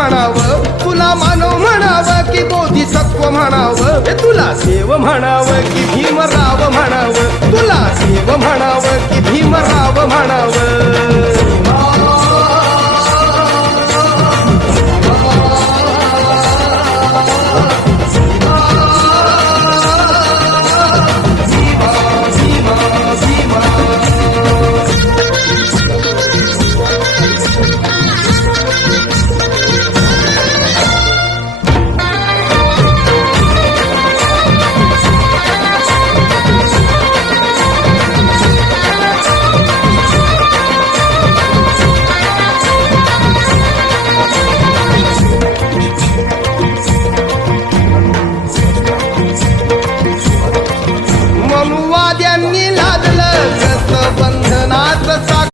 म्हणावं, तुला मानव म्हणावं की बोधिसत्व म्हणावं, तुला देव म्हणावं की भीमराव म्हणावं, तुला देव म्हणावं की भीमराव म्हणावं.